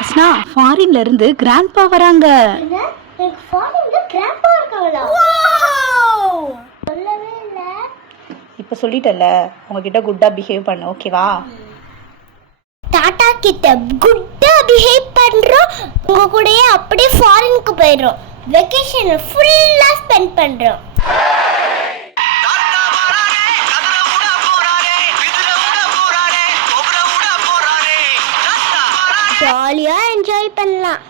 ஹஸ்னா, ஃபாரின்ல இருந்து கிராண்ட்பா வராங்க. இப்ப சொல்லிட்டல, உங்ககிட்ட குட்டா பிஹேவ் பண்ண, ஓகேவா? டாடா கிட்ட குட்டா பிஹேவ் பண்றோம், உங்க கூடயே அப்படியே ஃபாரினுக்கு போயிடுறோம், வெக்கேஷன் ஃபுல்லா ஸ்பெண்ட் பண்றோம். ஜாலியா என்ஜாய் பண்ணலாம்.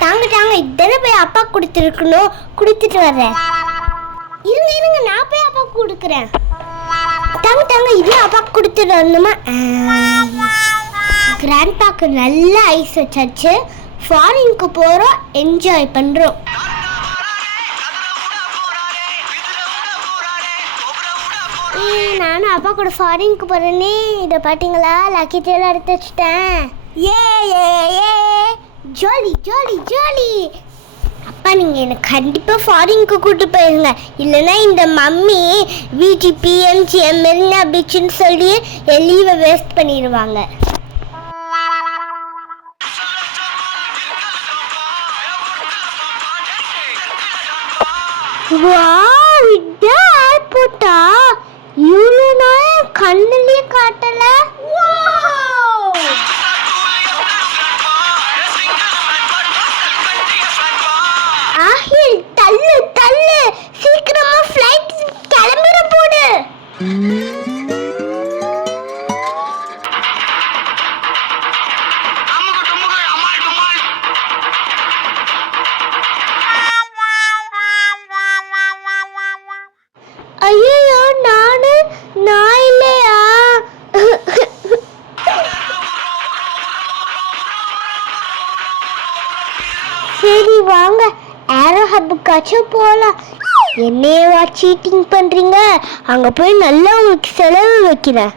தாங்க தாங்க, இதென்ன போய் அப்பா கொடுத்துருக்கணும், கொடுத்துட்டு வரேன். இருங்க இருங்க, நான் போய் அப்பா கொடுக்குறேன். தாங்க தாங்க, இது அப்பா கொடுத்துட்டு வரணுமா? கிராண்ட்பாக்கு நல்ல ஐஸ் வச்சாச்சு, ஃபாரினுக்கு போகிறோம், என்ஜாய் பண்ணுறோம். நானும் அப்பா கூட ஃபாரினுக்கு போகிறேனே, இதை பார்த்தீங்களா, லக்கி டேல எடுத்து வச்சுட்டேன். ஏ ஏ ஏ, ஜாலி ஜாலி ஜாலி. அப்பா நீங்கள் எனக்கு கண்டிப்பாக ஃபாரினுக்கு கூப்பிட்டு போயிருங்க, இல்லைன்னா இந்த மம்மி விஜிபி எம்ஜிஎம் மெரினா பீச்சுன்னு சொல்லி என் லீவை வேஸ்ட் பண்ணிடுவாங்க. வாவ், இதான் ஏர்போர்ட்டா? இவ்வளோ நாள் கண்ணுலயே காட்டல. ஆஹில், தள்ளு தள்ளு, சீக்கிரமா ஃப்ளைட் கிளம்பிட போடு. ஐயோ, நான் இல்லையா? சரி வாங்க, ஏரோ ஹப்புக்காச்சும் போகலாம். என்னையவா சீட்டிங் பண்றீங்க? அங்க போய் நல்லா உங்களுக்கு செலவு வைக்கிறேன்.